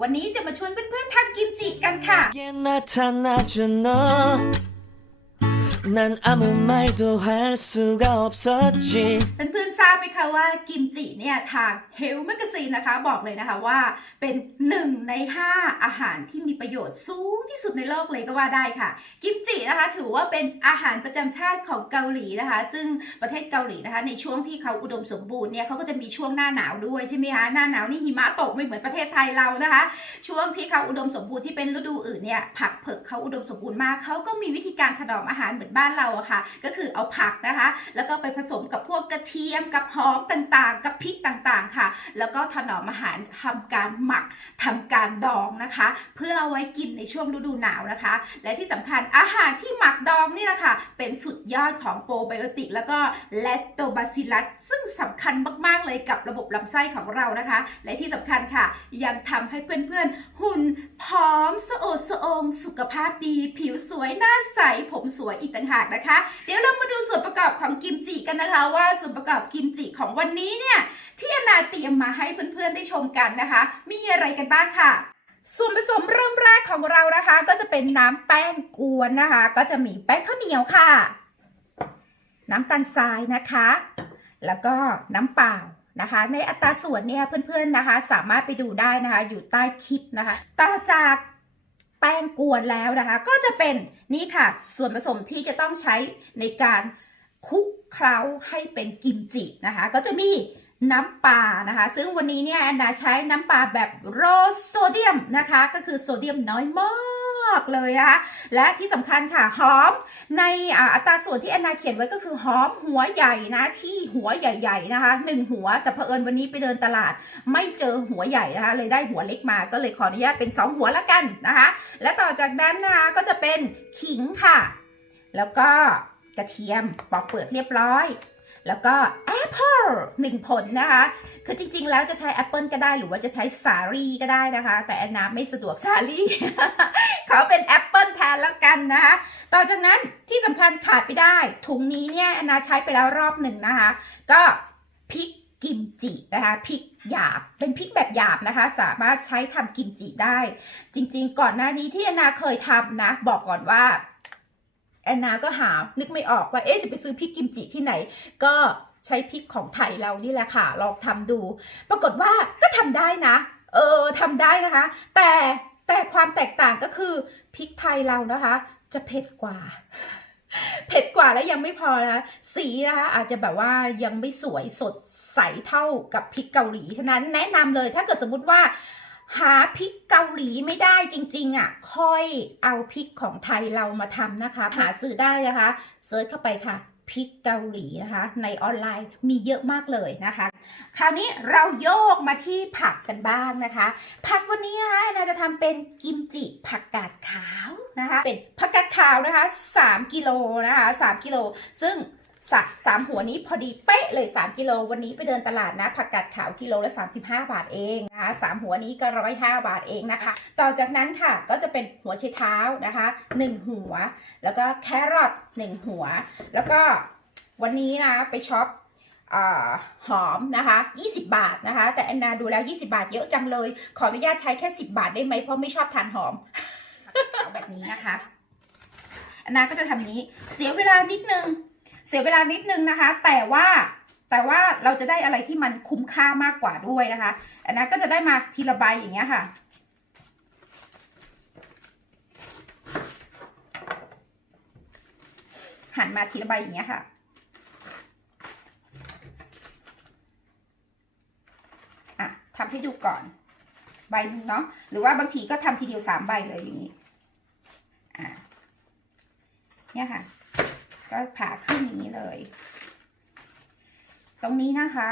วันนี้จะมาชวนเพื่อนๆทำกิมจิกันค่ะ 난 아무 말도 할 수가 없었지. เพื่อนๆทราบไหมคะว่ากิมจิเนี่ยทาง Health Magazine นะคะ บอกเลยนะคะว่าเป็นหนึ่งใน 5 อาหารที่มีประโยชน์สูงที่สุดในโลกเลยก็ว่าได้ค่ะ กิมจินะคะถือว่าเป็นอาหารประจำชาติของเกาหลีนะคะ ซึ่งประเทศเกาหลีนะคะ ในช่วงที่เขาอุดมสมบูรณ์เนี่ยเขาก็จะมีช่วงหน้าหนาวด้วยใช่ไหมคะหน้าหนาวนี่หิมะตกไม่เหมือนประเทศไทยเรานะคะ ช่วงที่เขาอุดมสมบูรณ์ที่เป็นฤดูอื่นเนี่ยผักเผือกเขาอุดมสมบูรณ์มากเขาก็มีวิธีการถนอมอาหารเหมือน บ้านเราอะค่ะ ก็คือเอาผักนะคะ แล้วก็ไปผสมกับพวกกระเทียมกับหอมต่างๆ กับพริกต่างๆค่ะ แล้วก็ถนอมอาหารทำการหมักทำการดองนะคะ เพื่อเอาไว้กินในช่วงฤดูหนาวนะคะ และที่สำคัญอาหารที่หมักดองนี่แหละค่ะ เป็นสุดยอดของโปรไบโอติก แล้วก็แลคโตบาซิลัสซึ่งสำคัญมากๆเลยกับระบบลำไส้ของเรานะคะ และที่สำคัญค่ะ ยังทำให้เพื่อนๆ หุ่นผอมสะโอดสะองสุขภาพดี ผิวสวยหน้าใสผมสวยอีกต่างหากนะคะ เดี๋ยวเรามาดูส่วนประกอบของกิมจิกันนะคะ ว่าส่วนประกอบกิมจิของวันนี้เนี่ยที่อนาเตรียมมาให้เพื่อนๆได้ชมกันนะคะ มีอะไรกันบ้างค่ะส่วนผสมเริ่มแรกของเรานะคะ ก็จะเป็นน้ำแป้งกวนนะคะ ก็จะมีแป้งข้าวเหนียวค่ะ น้ำตาลทรายนะคะ แล้วก็น้ำเปล่านะคะ ในอัตราส่วนเนี่ยเพื่อนๆนะคะ สามารถไปดูได้นะคะ อยู่ใต้คลิปนะคะ ต่อจาก แป้งกวนแล้วนะคะ ก็จะเป็นนี่ค่ะ ส่วนผสมที่จะต้องใช้ในการคลุกเคล้าให้เป็นกิมจินะคะ ก็จะมีน้ำปลานะคะ ซึ่งวันนี้เนี่ยแอนนาใช้น้ำปลาแบบโรสโซเดียมนะคะ ก็คือโซเดียมน้อยมาก เลยนะคะและที่สำคัญค่ะหอมในอัตราส่วนที่แอนนาเขียนไว้ก็คือหอมหัวใหญ่นะที่หัวใหญ่ๆนะคะหนึ่งหัวแต่เผอิญวันนี้ไปเดินตลาด ไม่เจอหัวใหญ่นะคะเลยได้หัวเล็กมาก็เลยขออนุญาตเป็น 2 หัวละกันนะคะและต่อจากนั้นนะคะก็จะเป็นขิงค่ะ แล้วก็กระเทียมปอกเปลือกเรียบร้อย แล้วก็แอปเปิลหนึ่งผลนะคะ คือจริง ๆ แล้วจะใช้แอปเปิลก็ได้หรือว่าจะใช้สาลี่ก็ได้นะคะ แต่แอนนาไม่สะดวกสาลี่เขาเป็นแอปเปิลแทนแล้วกันนะคะ ต่อจากนั้นที่สำคัญขาดไปได้ ถุงนี้เนี่ยแอนนาใช้ไปแล้วรอบหนึ่งนะคะ ก็พริกกิมจินะคะพริกหยาบเป็นพริกแบบหยาบนะคะ สามารถใช้ทำกิมจิได้ จริง ๆ ก่อนหน้านี้ที่แอนนาเคยทำนะ บอกก่อนว่า แอนนาก็หานึกไม่ออกว่าเอ๊ะจะไปซื้อพริกกิมจิที่ไหน ก็ใช้พริกของไทยเรานี่แหละค่ะ ลองทำดู ปรากฏว่าก็ทำได้นะ เออทำได้นะคะ แต่แต่ความแตกต่างก็คือพริกไทยเรานะคะ จะเผ็ดกว่าเผ็ดกว่าแล้วยังไม่พอนะสีนะคะอาจจะแบบว่ายังไม่สวยสดใสเท่ากับพริกเกาหลีฉะนั้นแนะนำเลยถ้าเกิดสมมติว่า หาพริกเกาหลีไม่ได้จริง ๆอะค่อยเอาพริกของไทยเรามาทำนะคะ หาซื้อได้นะคะเซิร์ชเข้าไปค่ะพริกเกาหลีนะคะ ในออนไลน์มีเยอะมากเลยนะคะ คราวนี้เราโยกมาที่ผักกันบ้างนะคะ ผักวันนี้นะคะเราจะทำเป็นกิมจิผักกาดขาวนะคะ เป็นผักกาดขาวนะคะ 3 กิโลนะคะ 3 กิโล ซึ่ง สะสามหัวนี้พอดีเป๊ะเลย 3 กิโล วันนี้ไปเดินตลาดนะผักกาดขาวกิโลละ 35 บาทเองนะคะสามหัวนี้ก็105บาทเองนะคะ ต่อจากนั้นค่ะก็จะเป็นหัวไชเท้านะคะ 1 หัว แล้วก็แครอท1หัว แล้วก็วันนี้นะไปช็อปอาหอมนะคะ 20 บาทนะคะ แต่แอนนาดูแล้ว 20 บาทเยอะจังเลย ขออนุญาตใช้แค่ 10 บาทได้ไหมเพราะไม่ชอบทานหอมเอาแบบนี้นะคะแอนนาก็จะทำนี้เสียเวลานิดนึงเสียเวลานิดนึงนะคะ แต่ว่าแต่ว่าเราจะได้อะไรที่มันคุ้มค่ามากกว่าด้วยนะคะแอนนาก็จะได้มาทีละใบอย่างเงี้ยค่ะ หันมาทีละใบอย่างเงี้ยค่ะอะทำให้ดูก่อน ใบหนึงเนาะหรือว่าบางทีก็ทำทีเดียวสามใบเลยอย่างนี้อะเนี่ยค่ะ ก็ผ่าขึ้นอย่างนี้เลย ตรงนี้นะคะ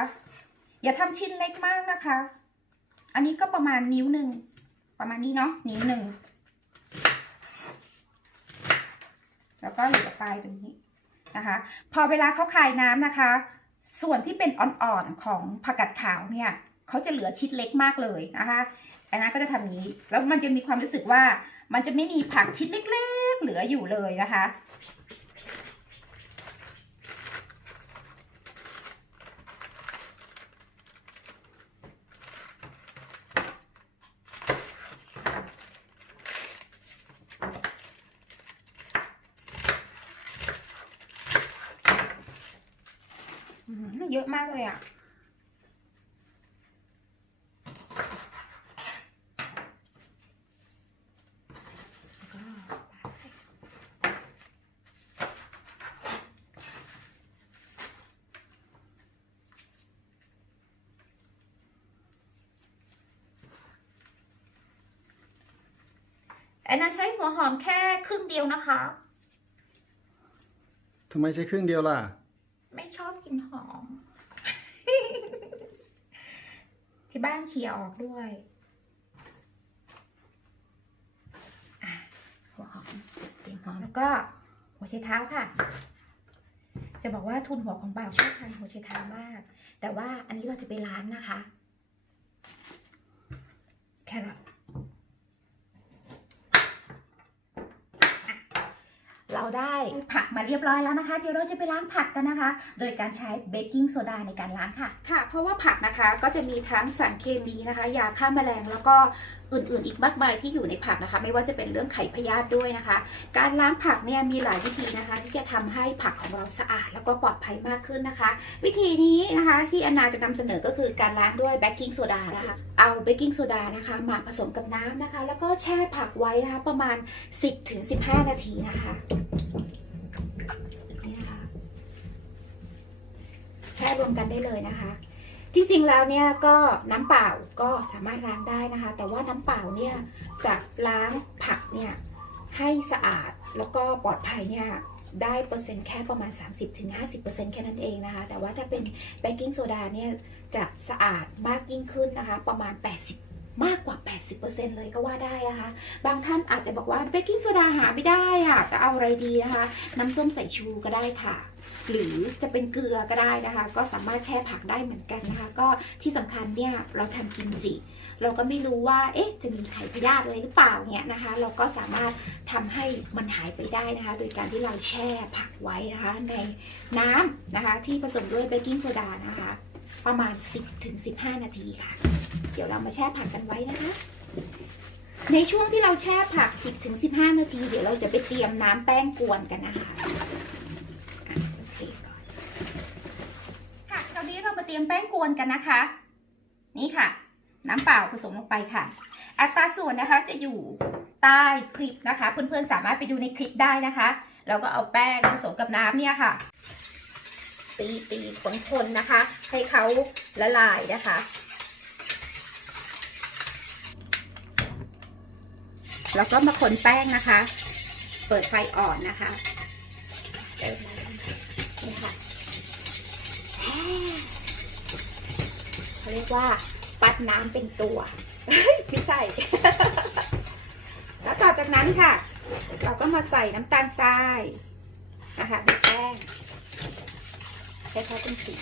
อย่าทำชิ้นเล็กมากนะคะ อันนี้ก็ประมาณนิ้วหนึ่งประมาณนี้เนาะนิ้วหนึ่งแล้วก็เหลือปลายตรงนี้นะคะ พอเวลาเขาคายน้ำนะคะ ส่วนที่เป็นอ่อนๆของผักกาดขาวเนี่ยเขาจะเหลือชิ้นเล็กมากเลยนะคะอันนั้นก็จะทำนี้ แล้วมันจะมีความรู้สึกว่ามันจะไม่มีผักชิ้นเล็ก ๆ เหลืออยู่เลยนะคะ เยอะมากเลยอะ แอนนาใช้หัวหอมแค่ครึ่งเดียวนะคะ ทำไมใช้ครึ่งเดียวล่ะ ไม่ชอบกลิ่นหอม ด้านเขี่ยออกด้วยหัวหอมกลิ่งหอมแล้วก็หัวเชเท้าค่ะ จะบอกว่าทุนหัวของบ่าวชอบทานหัวเชเท้ามาก แต่ว่าอันนี้เราจะไปล้างนะคะ แครอท เราได้ผักมาเรียบร้อยแล้วนะคะ เดี๋ยวเราจะไปล้างผักกันนะคะ โดยการใช้เบกกิ้งโซดาในการล้างค่ะ ค่ะ เพราะว่าผักนะคะก็จะมีทั้งสารเคมีนะคะ ยาฆ่าแมลงแล้วก็อื่นๆ อีกมากมายที่อยู่ในผักนะคะ ไม่ว่าจะเป็นเรื่องไข่พยาธิด้วยนะคะ การล้างผักเนี่ยมีหลายวิธีนะคะ ที่จะทำให้ผักของเราสะอาด แล้วก็ปลอดภัยมากขึ้นนะคะ วิธีนี้นะคะที่แอนนาจะนำเสนอก็คือการล้างด้วยเบกกิ้งโซดานะคะเอาเบกกิ้งโซดานะคะมาผสมกับน้ำนะคะ แล้วก็แช่ผักไว้นะคะประมาณ 10-15 นาทีนะคะ นี่นะคะแช่รวมกันได้เลยนะคะ จริงๆแล้วเนี่ยก็น้ำเปล่าก็สามารถล้างได้นะคะ แต่ว่าน้ำเปล่าเนี่ยจะล้างผักเนี่ยให้สะอาดแล้วก็ปลอดภัยเนี่ยได้เปอร์เซ็นต์แค่ประมาณ 30-50%แค่นั้นเองนะคะ แต่ว่าถ้าเป็นเบกกิ้งโซดาเนี่ยจะสะอาดมากยิ่งขึ้นนะคะ ประมาณ 80 มากกว่า 80%เลยก็ว่าได้นะคะ บางท่านอาจจะบอกว่าเบกกิ้งโซดาหาไม่ได้อะจะเอาอะไรดีนะคะ น้ำส้มสายชูก็ได้ค่ะ หรือจะเป็นเกลือก็ได้นะคะ ก็สามารถแช่ผักได้เหมือนกันนะคะ ก็ที่สำคัญเนี่ยเราทำกิมจิ เราก็ไม่รู้ว่า เอ๊ะ จะมีไข่พยาธิอะไรหรือเปล่าเนี่ยนะคะ เราก็สามารถทำให้มันหายไปได้นะคะ โดยการที่เราแช่ผักไว้นะคะ ในน้ำนะคะ ที่ผสมด้วยเบกกิ้งโซดานะคะ ประมาณ 10-15 นาทีค่ะ เดี๋ยวเรามาแช่ผักกันไว้นะคะ ในช่วงที่เราแช่ผัก 10-15 นาที เดี๋ยวเราจะไปเตรียมน้ำแป้งกวนกันนะคะอะโอเคก่อนค่ะคราวนี้เรามาเตรียมแป้งกวนกันนะคะ นี่ค่ะ น้ำเปล่าผสมลงไปค่ะ อัตราส่วนนะคะจะอยู่ใต้คลิปนะคะ เพื่อนๆสามารถไปดูในคลิปได้นะคะ เราก็เอาแป้งผสมกับน้ำเนี่ยค่ะ ตีตีคนๆนะคะ ให้เขาละลายนะคะ แล้วก็มาคนแป้งนะคะ เปิดไฟอ่อนนะคะเติมน้ำนี่ค่ะเขาเรียกว่าปัดน้ำเป็นตัวไม่ใช่ แล้วต่อจากนั้นค่ะ เราก็มาใส่น้ำตาลทรายนะคะในแป้งให้เขาเป็นสี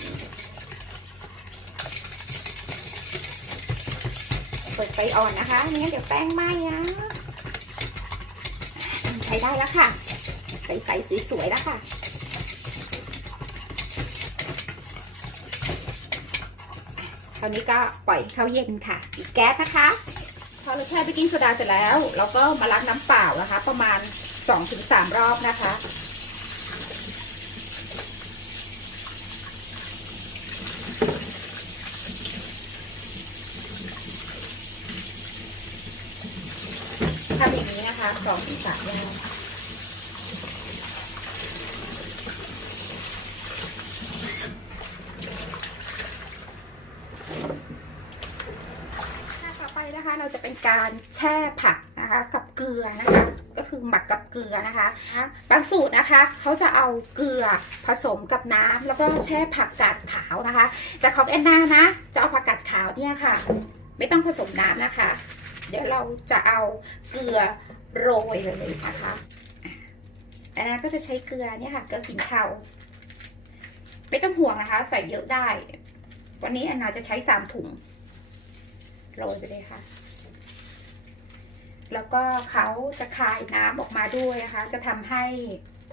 เปิดไฟอ่อนนะคะไม่งั้นเดี๋ยวแป้งไหม้นะ ช้ได้แล้วค่ะ ใสๆสวยๆแล้วค่ะ คราวนี้ก็ปล่อยให้เขาเย็นค่ะ ปิดแก๊สนะคะ พอเราแช่เบกกิ้งโซดาเสร็จแล้ว เราก็มาล้างน้ำเปล่านะคะ ประมาณ 2-3 รอบนะคะ ทำอย่างนี้นะสองถึงสามรอบต่อไปนะคะเราจะเป็นการแช่ผักนะคะ กับเกลือนะคะ ก็คือหมักกับเกลือนะคะ บางสูตรนะคะเขาจะเอาเกลือผสมกับน้ำแล้วก็แช่ผักกาดขาวนะคะ แต่ของแอนนานะ จะเอาผักกาดขาวเนี่ยค่ะ ไม่ต้องผสมน้ำนะคะ เดี๋ยวเราจะเอาเกลือ โรยเลยนะคะอันนั้นก็จะใช้เกลือเนี่ยค่ะเกลือสินเทาไม่ต้องห่วงนะคะ ใส่เยอะได้ วันนี้อันนาจะใช้สามถุงโรยไปเลยค่ะ แล้วก็เขาจะคายน้ำออกมาด้วยนะคะ จะทำให้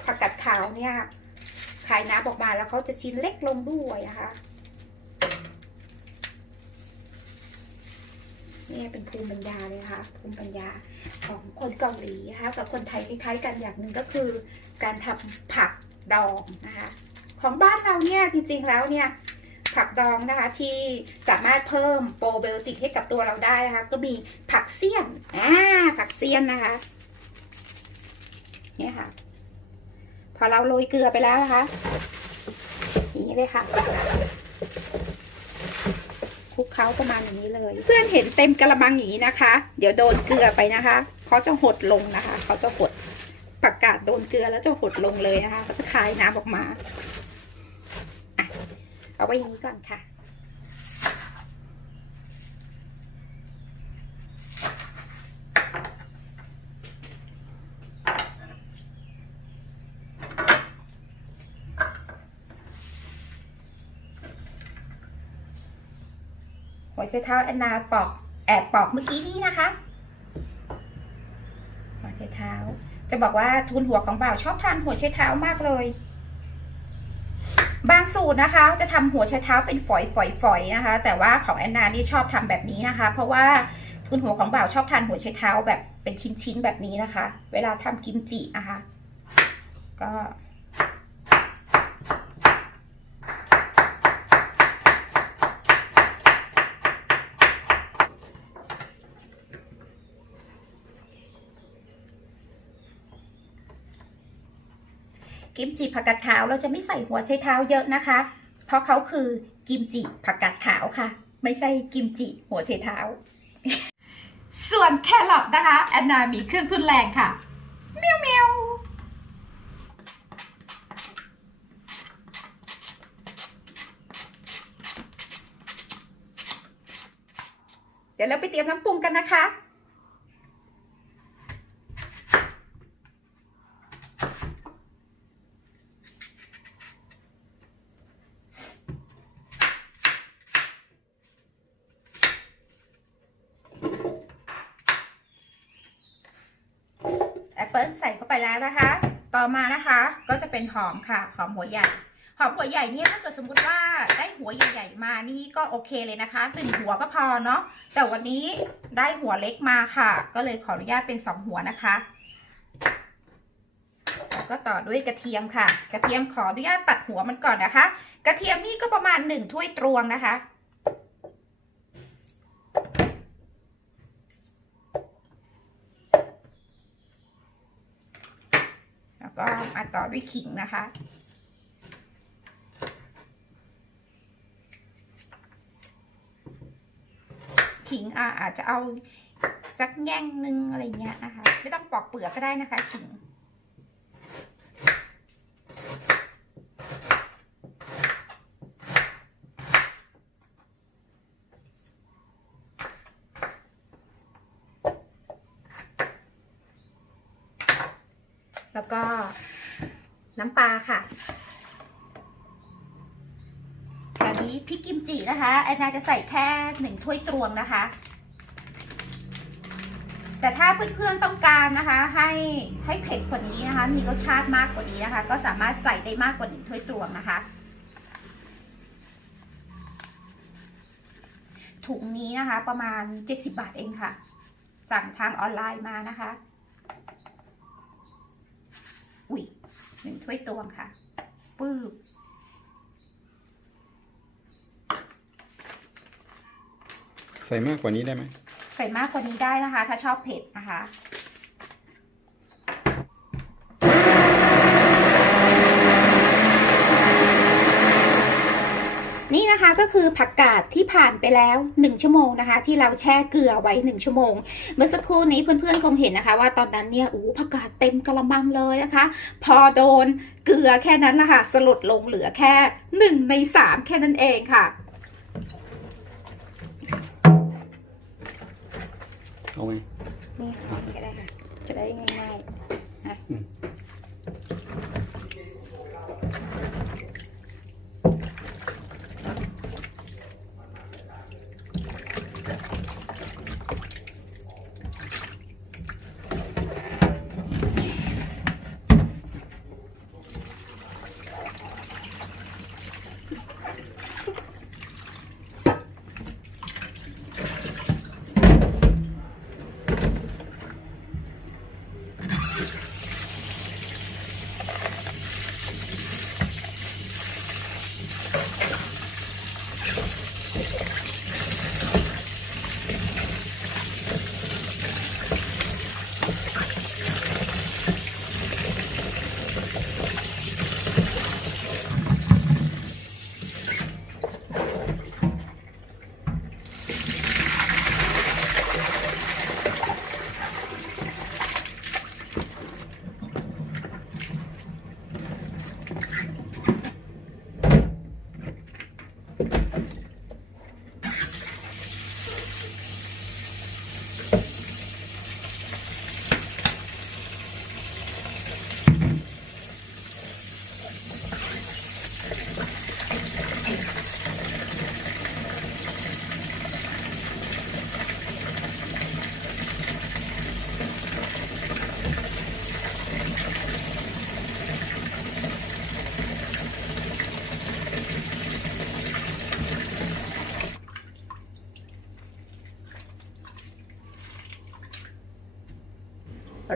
ผักกัดขาวเนี่ยคายน้ำออกมาแล้วเขาจะชิ้นเล็กลงด้วยนะคะ นี่เป็นภูมิปัญญาเลยนะคะภูมิปัญญาของคนเกาหลีนะคะกับคนไทยคล้ายๆกันอย่างหนึ่งก็คือการทำผักดองนะคะของบ้านเราเนี่ยจริงๆแล้วเนี่ยผักดองนะคะที่สามารถเพิ่มโปรไบโอติกให้กับตัวเราได้นะคะ ก็มีผักเสี้ยนอ่าผักเสี้ยนนะคะเนี่ยค่ะ พอเราโรยเกลือไปแล้วนะคะนี้เลยค่ะ ลุกเคล้าประมาณอย่างนี้เลย เพื่อนเห็นเต็มกระมังอย่างนี้นะคะ เดี๋ยวโดนเกลือไปนะคะ เขาจะหดลงนะคะ เขาจะหดผักกาดโดนเกลือแล้วจะหดลงเลยนะคะเขาจะคายน้ำออกมาอเอาไว้อย่างนี้ก่อนค่ะ หัวไชเท้าแอนนาปอกแอบปอกเมื่อกี้นี้นะคะหัวไชเท้า จะบอกว่าทุนหัวของบ่าวชอบทานหัวไชเท้ามากเลย บางสูตรนะคะ จะทำหัวไชเท้าเป็นฝอยฝอยฝอยนะคะ แต่ว่าของแอนนานี่ชอบทำแบบนี้นะคะ เพราะว่าทุนหัวของบ่าวชอบทานหัวไชเท้าแบบเป็นชิ้นๆแบบนี้นะคะ เวลาทำกิมจินะคะ ก็ กิมจิผักกาดขาวเราจะไม่ใส่หัวไชเท้าเยอะนะคะ เพราะเขาคือกิมจิผักกาดขาวค่ะ ไม่ใช่กิมจิหัวไชเท้า ส่วนแครอทนะคะแอนนามีเครื่องทุนแรงค่ะเมียวเมียวเดี๋ยวเราไปเตรียมน้ำปรุงกันนะคะ แอปเปิลใส่เข้าไปแล้วนะคะ ต่อมานะคะ ก็จะเป็นหอมค่ะ หอมหัวใหญ่ หอมหัวใหญ่เนี่ยถ้าเกิดสมมติว่าได้หัวใหญ่ ๆ มานี่ก็โอเคเลยนะคะหนึ่งหัวก็พอเนาะ แต่วันนี้ได้หัวเล็กมาค่ะ ก็เลยขออนุญาตเป็นสองหัวนะคะก็ต่อด้วยกระเทียมค่ะ กระเทียมขออนุญาตตัดหัวมันก่อนนะคะ กระเทียมนี่ก็ประมาณหนึ่งถ้วยตวงนะคะ แล้ว ก็มาต่อด้วยขิงนะคะ ขิงอะอาจจะเอาสักแง่งหนึ่งอะไรเงี้ยนะคะ ไม่ต้องปอกเปลือกก็ได้นะคะขิง แล้วก็ น้ำปลาค่ะตอนนี้พริกกิมจินะคะแอนนาจะใส่แค่หนึ่งถ้วยตวงนะคะ แต่ถ้าเพื่อนๆต้องการนะคะ ให้ให้เผ็ดกว่านี้นะคะ มีรสชาติมากกว่านี้นะคะ ก็สามารถใส่ได้มากกว่าหนึ่งถ้วยตวงนะคะถุงนี้นะคะ ประมาณ 70 บาทเองค่ะ สั่งทางออนไลน์มานะคะ อุ้ย นึ่งถ้วยตวงค่ะปื้บใส่มากกว่านี้ได้ไหมใส่มากกว่านี้ได้นะคะ ถ้าชอบเผ็ดนะคะ นี่นะคะก็คือผักกาดที่ผ่านไปแล้ว 1 ชั่วโมงนะคะ ที่เราแช่เกลือไว้ 1 ชั่วโมง เมื่อสักครู่นี้เพื่อนๆคงเห็นนะคะ ว่าตอนนั้นเนี่ยโอ้ผักกาดเต็มกระมังเลยนะคะ พอโดนเกลือแค่นั้นนะคะสลดลงเหลือแค่ 1 ใน 3 แค่นั้นเองค่ะเอาไงนี่ค่ะนี่ก็ได้ค่ะจะได้ง่ายๆ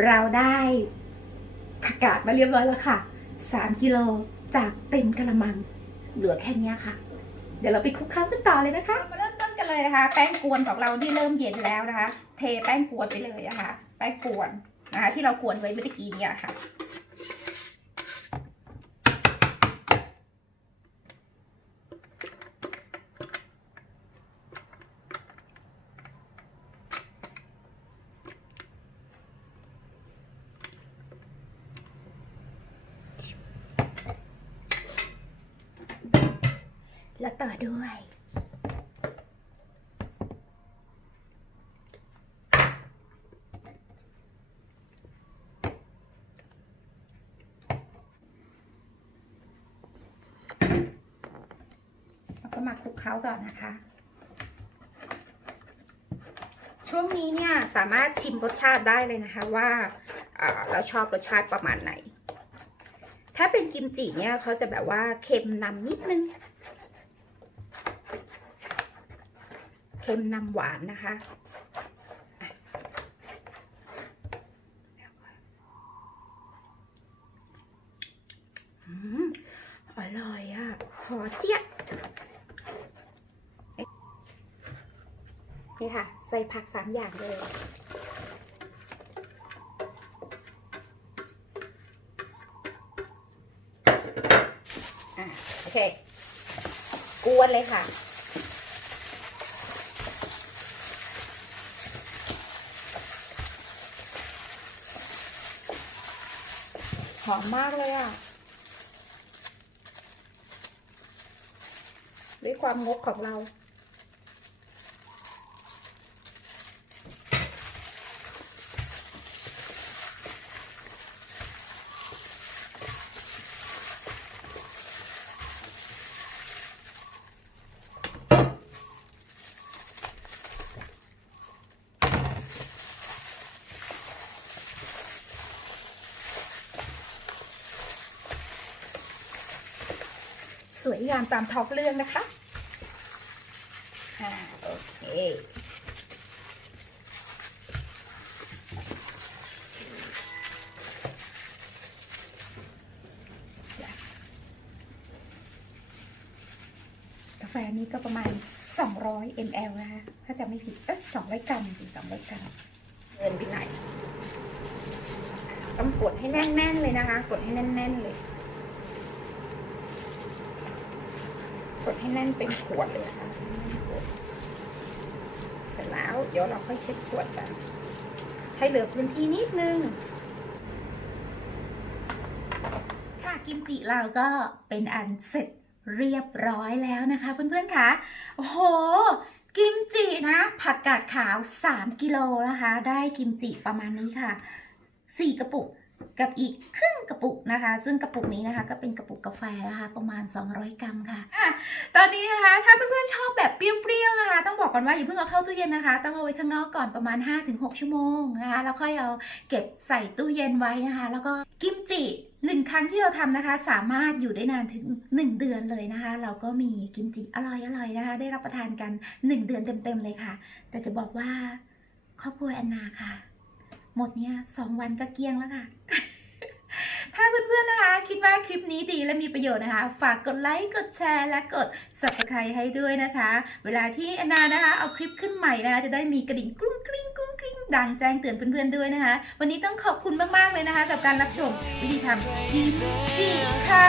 เราได้ผักกาดมาเรียบร้อยแล้วค่ะ 3 กิโลจากเต็มกระมัง เหลือแค่นี้ค่ะ เดี๋ยวเราไปคลุกเคล้ากันต่อเลยนะคะมาเริ่มต้นกันเลยนะคะ แป้งกวนของเราที่เริ่มเย็นแล้วนะคะ เทแป้งกวนไปเลยนะคะ แป้งกวนนะคะที่เรากวนไว้เมื่อกี้เนี่ยค่ะ แล้วต่อด้วย แล้วก็มาคลุกเคล้าต่อนะคะ ช่วงนี้เนี่ยสามารถชิมรสชาติได้เลยนะคะว่าอ่าเราชอบรสชาติประมาณไหน ถ้าเป็นกิมจิเนี่ยเขาจะแบบว่าเค็มนำนิดนึง เค็มนำหวานนะคะอร่อยอะ หอเจี๊ยบนี่ค่ะ ใส่ผักสามอย่างเลยอะโอเค กวนเลยค่ะ อมมากเลยอะด้วยความงกของเรา งามตามท้องเรื่องนะคะอ่าโอเคกาแฟนี้ก็ประมาณ 200 ml นะคะถ้าจะไม่ผิด เอ๊ะ200 กรัมถึง200 กรัมเกินไปไหนอยต้องกดให้แน่นๆเลยนะคะ กดให้แน่นๆเลย กด ให้แน่นเป็นขวดเลยนะคะเสร็จแล้วเดี๋ยวเราค่อยเช็ดขวดกัน ให้เหลือพื้นที่นิดนึง ค่ะกิมจิเราก็เป็นอันเสร็จเรียบร้อยแล้วนะคะเพื่อนๆค่ะ โอ้โห กิมจินะ ผักกาดขาว 3 กิโลนะคะ ได้กิมจิประมาณนี้ค่ะ 4 กระปุก กับอีกครึ่งกระปุกนะคะ ซึ่งกระปุกนี้นะคะ ก็เป็นกระปุกกาแฟนะคะ ประมาณ 200 กรัมค่ะอะตอนนี้นะคะ ถ้าเพื่อนๆชอบแบบเปรี้ยวๆนะคะ ต้องบอกก่อนว่าอย่าเพิ่งเอาเข้าตู้เย็นนะคะ ต้องเอาไว้ข้างนอกก่อนประมาณ 5-6 ชั่วโมงนะคะ แล้วค่อยเอาเก็บใส่ตู้เย็นไว้นะคะ แล้วก็กิมจิหนึ่งครั้งที่เราทำนะคะ สามารถอยู่ได้นานถึง 1 เดือนเลยนะคะ เราก็มีกิมจิอร่อยๆนะคะ ได้รับประทานกัน 1 เดือนเต็มๆเลยค่ะ แต่จะบอกว่าครอบครัวแอนนาค่ะ หมดเนี่ยสองวันก็เกี้ยงแล้วค่ะ ถ้าเพื่อนๆนะคะ คิดว่าคลิปนี้ดีและมีประโยชน์นะคะ ฝากกดไลค์กดแชร์และกด subscribe ให้ด้วยนะคะ เวลาที่อนานะคะ เอาคลิปขึ้นใหม่นะคะ จะได้มีกระดิ่งกรุ้งกริ้งกรุ้งกริ้งดังแจ้งเตือนเพื่อนๆด้วยนะคะ วันนี้ต้องขอบคุณมากๆเลยนะคะ กับการรับชมวิธีทำยิ้มจีค่ะ